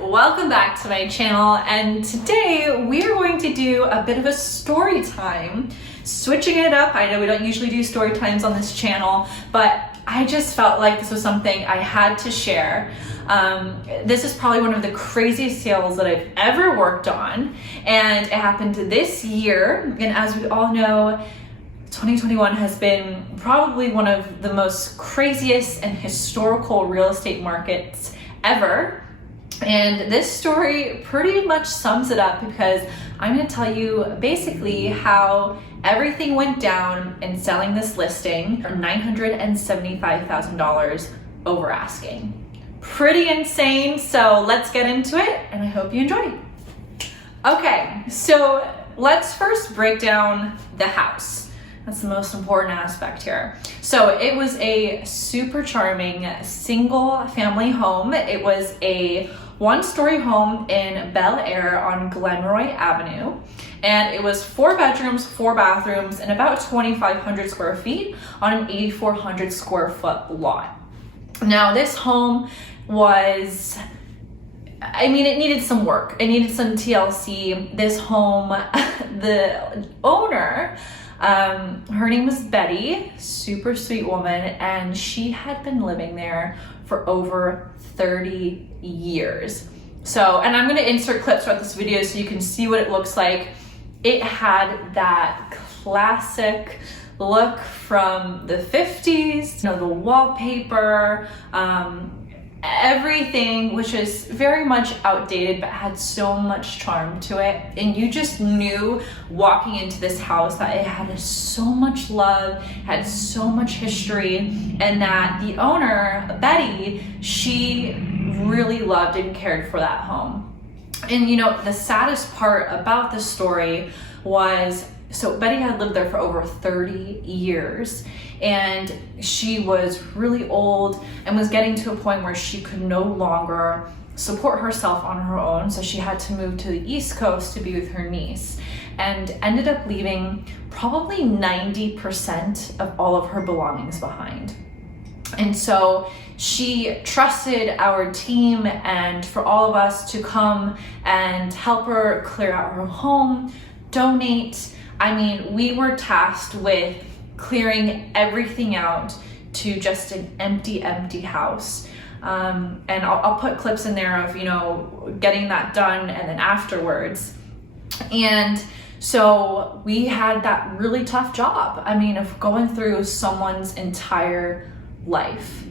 welcome back to my channel, and today we are going to do a bit of a story time, switching it up. I know we don't usually do story times on this channel, but I just felt like this was something I had to share. This is probably one of the craziest sales that I've ever worked on, and it happened this year. And as we all know, 2021 has been probably one of the most craziest and historical real estate markets ever. And this story pretty much sums it up, because I'm going to tell you basically how everything went down in selling this listing for $975,000 over asking. Pretty insane. So let's get into it, and I hope you enjoy. Okay, so let's first break down the house. That's the most important aspect here. So it was a super charming single family home. It was a one-story home in Bel Air on Glenroy Avenue. And it was 4 bedrooms, 4 bathrooms, and about 2,500 square feet on an 8,400 square foot lot. Now this home was, it needed some work. It needed some TLC. This home, the owner, her name was Betty, super sweet woman, and she had been living there for over 30 years. So, and I'm going to insert clips throughout this video so you can see what it looks like. It had that classic look from the 50s, the wallpaper, everything, which is very much outdated but had so much charm to it. And you just knew walking into this house that it had so much love, had so much history, and that the owner, Betty, she really loved and cared for that home. And the saddest part about the story was, so Betty had lived there for over 30 years, and she was really old and was getting to a point where she could no longer support herself on her own. So she had to move to the East Coast to be with her niece, and ended up leaving probably 90% of all of her belongings behind. And so she trusted our team and for all of us to come and help her clear out her home, donate. We were tasked with clearing everything out to just an empty house. And I'll put clips in there of, getting that done and then afterwards. And so we had that really tough job, of going through someone's entire life.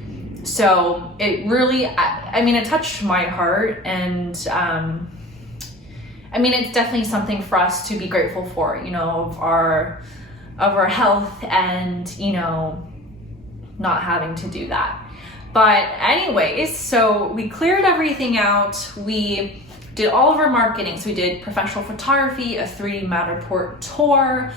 So it really, it touched my heart, and it's definitely something for us to be grateful for, of our health and, not having to do that. But anyways, so we cleared everything out. We did all of our marketing. So we did professional photography, a 3D Matterport tour,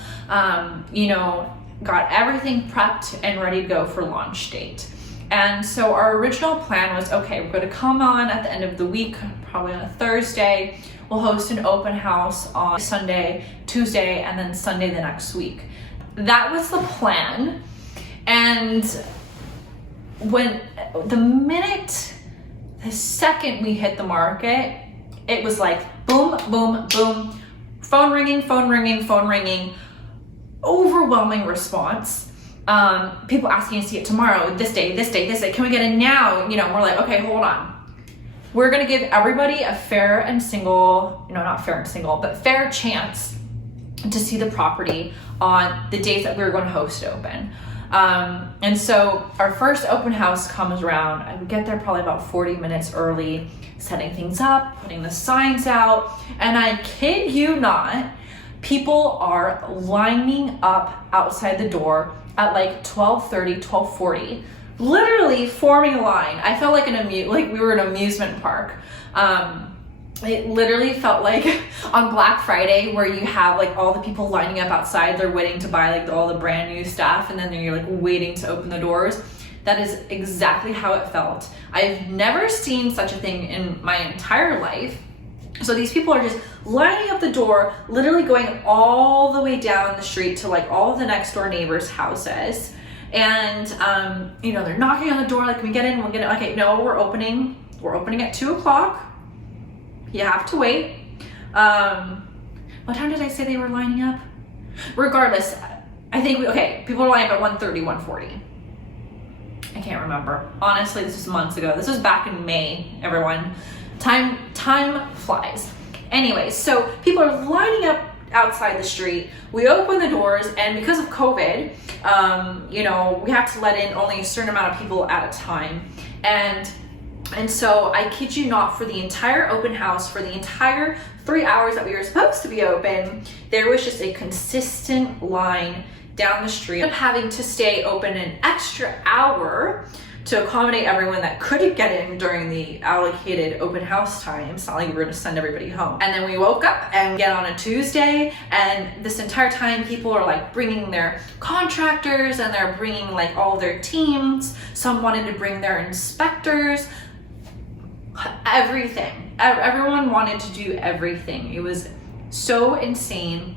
got everything prepped and ready to go for launch date. And so our original plan was, okay, we're going to come on at the end of the week, probably on a Thursday. We'll host an open house on Sunday, Tuesday, and then Sunday the next week. That was the plan. And when the second we hit the market, it was like boom, boom, boom, phone ringing, overwhelming response. People asking to see it tomorrow, this day, can we get it now? We're like, okay, hold on. We're gonna give everybody a fair chance to see the property on the days that we were going to host open. And so our first open house comes around. I would get there probably about 40 minutes early, setting things up, putting the signs out, and I kid you not, people are lining up outside the door at like 12:30, 12:40, literally forming a line. I felt like we were in an amusement park. It literally felt like on Black Friday, where you have like all the people lining up outside, they're waiting to buy like all the brand new stuff, and then you're like waiting to open the doors. That is exactly how it felt. I've never seen such a thing in my entire life. So these people are just lining up the door, literally going all the way down the street to like all of the next door neighbors' houses. And, they're knocking on the door, like, can we get in? We'll get in. Okay, no, we're opening at 2 o'clock. You have to wait. What time did I say they were lining up? Regardless, I think, people were lining up at 1:30, 1:40. I can't remember. Honestly, this was months ago. This was back in May, everyone. Time flies. Anyway, so people are lining up outside the street. We open the doors, and because of COVID, we have to let in only a certain amount of people at a time. And so I kid you not, for the entire open house, for the entire 3 hours that we were supposed to be open, there was just a consistent line down the street. Having to stay open an extra hour to accommodate everyone that couldn't get in during the allocated open house time. It's not like we were going to send everybody home. And then we woke up and get on a Tuesday, and this entire time people are like bringing their contractors, and they're bringing like all their teams. Some wanted to bring their inspectors. Everything. Everyone wanted to do everything. It was so insane.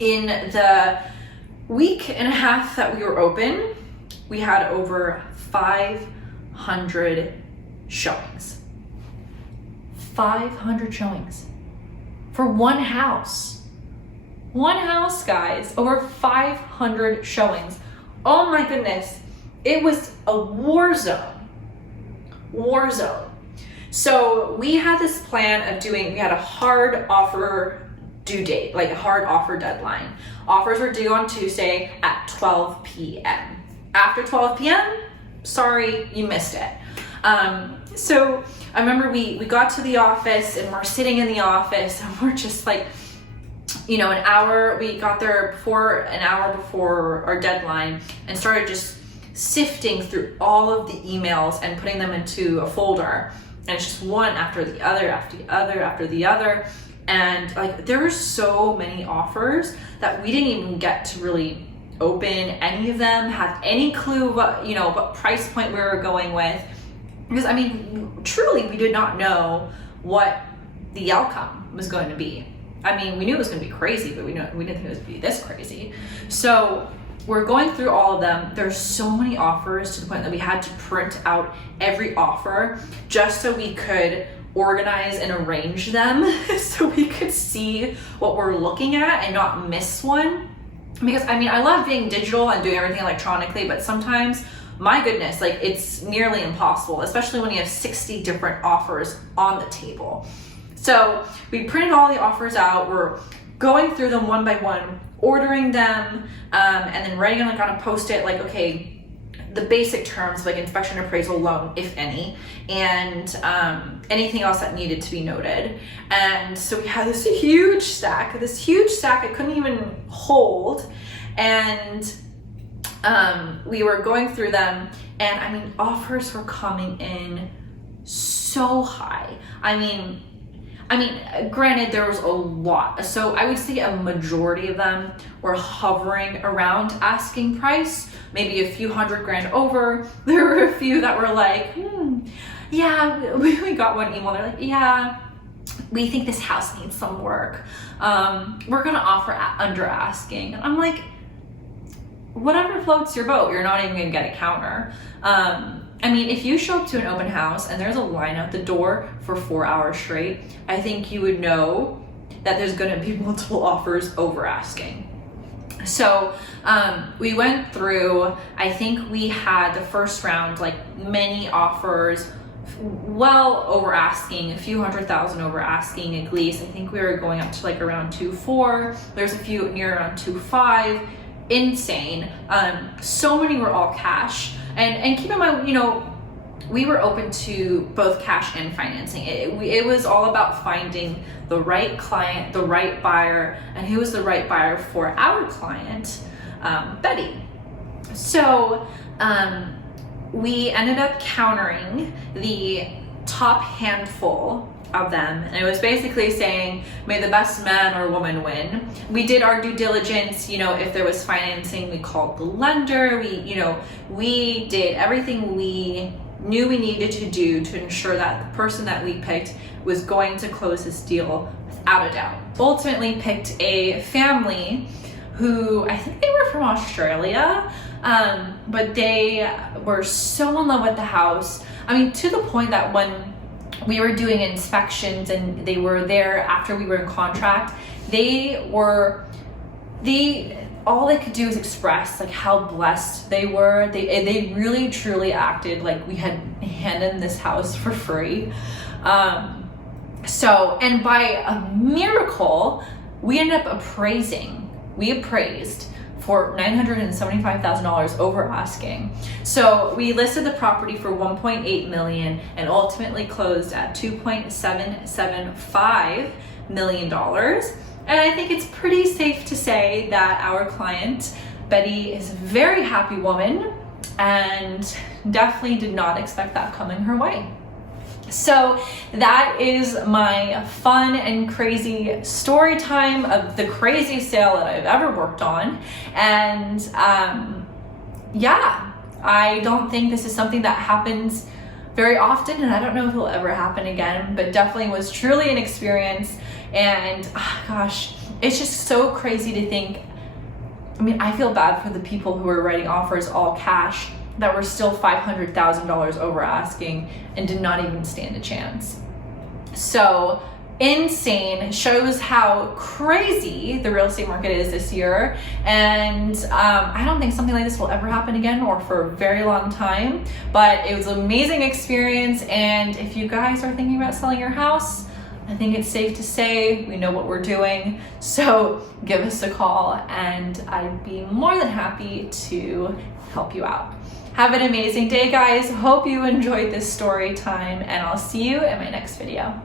In the week and a half that we were open, we had over 500 showings. 500 showings for one house. One house, guys. Over 500 showings. Oh my goodness. It was a war zone. War zone. So we had this plan of we had a hard offer due date, like a hard offer deadline. Offers were due on Tuesday at 12 p.m. After 12 p.m., sorry, you missed it. So I remember we got to the office, and we're sitting in the office, and we're just like, we got there an hour before our deadline, and started just sifting through all of the emails and putting them into a folder. And it's just one after the other, after the other, after the other. And like, there were so many offers that we didn't even get to really open any of them, have any clue what price point we were going with. Because truly, we did not know what the outcome was going to be. We knew it was going to be crazy, but we didn't think it was going to be this crazy. So we're going through all of them. There's so many offers to the point that we had to print out every offer just so we could organize and arrange them so we could see what we're looking at and not miss one. Because I love being digital and doing everything electronically, but sometimes, my goodness, like, it's nearly impossible, especially when you have 60 different offers on the table. So we printed all the offers out. We're going through them one by one, ordering them, and then writing on a Post-it, the basic terms, like inspection, appraisal, loan, if any, and anything else that needed to be noted. And so we had this huge stack I couldn't even hold, and we were going through them, and offers were coming in so high. Granted, there was a lot. So I would say a majority of them were hovering around asking price, maybe a few $100,000 over. There were a few that were like, yeah, we got one email. They're like, yeah, we think this house needs some work. We're going to offer under asking. And I'm like, whatever floats your boat. You're not even going to get a counter. If you show up to an open house and there's a line out the door for 4 hours straight, I think you would know that there's going to be multiple offers over asking. So we went through, I think we had the first round, many offers, well over asking, a few $100,000 over asking at least. I think we were going up to around 2.4. There's a few near around 2.5. Insane. So many were all cash. And keep in mind, we were open to both cash and financing. It was all about finding the right client, the right buyer, and who was the right buyer for our client, Betty. So we ended up countering the top handful of them, and it was basically saying, may the best man or woman win. We did our due diligence. If there was financing, we called the lender. We did everything we knew we needed to do to ensure that the person that we picked was going to close this deal without a doubt. Ultimately picked a family who, I think they were from Australia, but they were so in love with the house. To the point that when we were doing inspections and they were there after we were in contract. All they could do is express like how blessed they were. They really truly acted like we had handed this house for free. And by a miracle, we ended up we appraised for $975,000 over asking. So we listed the property for $1.8 million and ultimately closed at $2.775 million. And I think it's pretty safe to say that our client, Betty, is a very happy woman and definitely did not expect that coming her way. So that is my fun and crazy story time of the craziest sale that I've ever worked on. And yeah, I don't think this is something that happens very often, and I don't know if it'll ever happen again, but definitely was truly an experience. And gosh, it's just so crazy to think. I mean, I feel bad for the people who are writing offers all cash that were still $500,000 over asking and did not even stand a chance. So insane. Shows how crazy the real estate market is this year. And I don't think something like this will ever happen again or for a very long time, but it was an amazing experience. And if you guys are thinking about selling your house, I think it's safe to say we know what we're doing. So give us a call and I'd be more than happy to help you out. Have an amazing day, guys. Hope you enjoyed this story time, and I'll see you in my next video.